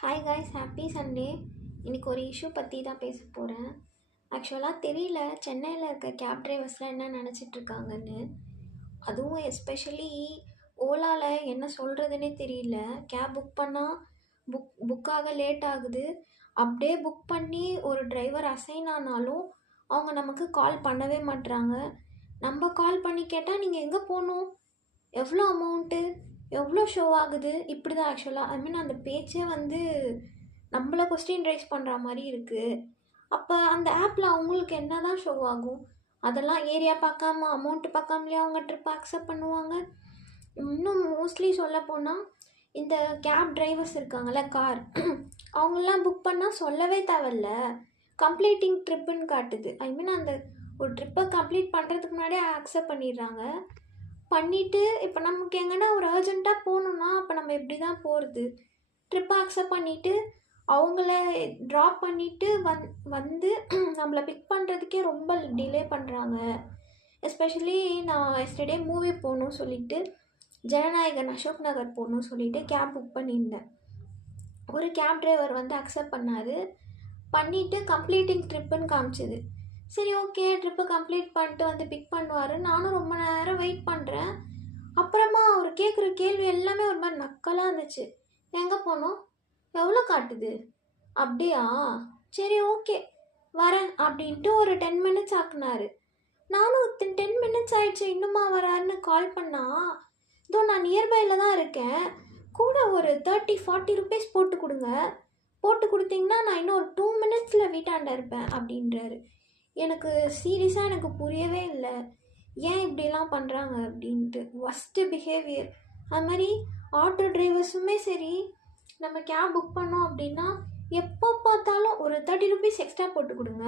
Hi guys, happy Sunday. இன்றைக்கி ஒரு issue பற்றி தான் பேச போகிறேன். ஆக்சுவலாக தெரியல சென்னையில் இருக்க கேப் டிரைவர்ஸ்லாம் என்ன நினச்சிட்ருக்காங்கன்னு. அதுவும் எஸ்பெஷலி ஓலாவில் என்ன சொல்கிறதுனே தெரியல. கேப் புக் பண்ணால் புக்காக லேட் ஆகுது. அப்படியே புக் பண்ணி ஒரு டிரைவர் அசைன் ஆனாலும் அவங்க நமக்கு கால் பண்ணவே மாட்டுறாங்க. நம்ம கால் பண்ணி கேட்டால் நீங்கள் எங்கே போகணும், எவ்வளோ அமௌண்ட்டு, எவ்வளோ ஷோ ஆகுது, இப்படி தான் ஆக்சுவலாக அந்த பேச்சே நம்மளை கொஸ்டின் ரைஸ் பண்ணுற மாதிரி இருக்குது. அப்போ அந்த ஆப்பில் அவங்களுக்கு என்ன தான் ஷோ ஆகும்? அதெல்லாம் ஏரியா பார்க்காம அமௌண்ட்டு பார்க்காமலே அவங்க ட்ரிப் அக்செப்ட் பண்ணுவாங்க. இன்னும் மோஸ்ட்லி சொல்ல போனால் இந்த கேப் டிரைவர்ஸ் இருக்காங்கள்ல, கார் அவங்களாம் புக் பண்ணால் சொல்லவே தேவையில்ல, கம்ப்ளீட்டிங் ட்ரிப்புன்னு காட்டுது. அந்த ஒரு ட்ரிப்பை கம்ப்ளீட் பண்ணுறதுக்கு முன்னாடியே அக்செப்ட் பண்ணிடுறாங்க. பண்ணிவிட்டு இப்போ நமக்கு எங்கன்னா ஒரு அர்ஜெண்ட்டாக போகணுன்னா அப்போ நம்ம எப்படி தான் போகிறது? ட்ரிப்பை அக்செப்ட் பண்ணிவிட்டு அவங்கள ட்ராப் பண்ணிவிட்டு வந்து நம்மளை பிக் பண்ணுறதுக்கே ரொம்ப டிலே பண்ணுறாங்க. எஸ்பெஷலி நான் எஸ்டர்டே மூவி போகணும்னு சொல்லிவிட்டு ஜனநாயகன் அசோக் நகர் போகணும்னு சொல்லிவிட்டு கேப் புக் பண்ணியிருந்தேன். ஒரு கேப் டிரைவர் அக்செப்ட் பண்ணார். பண்ணிவிட்டு கம்ப்ளீட்டிங் ட்ரிப்புன்னு காமிச்சிது. சரி, ஓகே, ட்ரிப்பை கம்ப்ளீட் பண்ணிட்டு பிக் பண்ணுவார். நானும் ரொம்ப நேரம் வெயிட் பண்ணுறேன். அப்புறமா அவர் கேட்குற கேள்வி எல்லாமே ஒரு மாதிரி நக்கலாக இருந்துச்சு. எங்கே போனோம், எவ்வளோ காட்டுது, அப்படியா, சரி ஓகே வரேன் அப்படின்ட்டு ஒரு 10 மினிட்ஸ் ஆக்குனாரு. நானும் 10 மினிட்ஸ் ஆயிடுச்சு இன்னுமா வராருன்னு கால் பண்ணால், இதோ நான் நியர்பையில் தான் இருக்கேன், கூட ஒரு 30-40 ருபீஸ் போட்டு கொடுங்க, போட்டு கொடுத்தீங்கன்னா நான் இன்னும் ஒரு 2 மினிட்ஸில் வீட்டாண்ட இருப்பேன் அப்படின்றாரு. எனக்கு சீரியஸாக எனக்கு புரியவே இல்லை, ஏன் இப்படிலாம் பண்ணுறாங்க அப்படின்ட்டு. Worst behaviour. அது மாதிரி ஆட்டோ டிரைவர்ஸுமே சரி, நம்ம கேப் புக் பண்ணோம் அப்படின்னா எப்போ பார்த்தாலும் ஒரு 30 ருபீஸ் எக்ஸ்ட்ரா போட்டு கொடுங்க,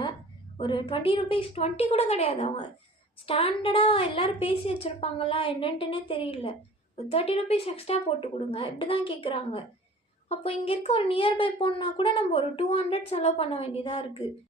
ஒரு 20 ருபீஸ், 20 கூட கிடையாது, அவங்க ஸ்டாண்டர்டாக எல்லோரும் பேசி வச்சுருப்பாங்களா என்னன்ட்டுனே தெரியல, ஒரு 30 ருபீஸ் எக்ஸ்ட்ரா போட்டு கொடுங்க, இப்படி தான் கேட்குறாங்க. அப்போ இங்கே இருக்க ஒரு நியர்பை போனால் கூட நம்ம ஒரு 200 செலவு பண்ண வேண்டியதாக இருக்குது.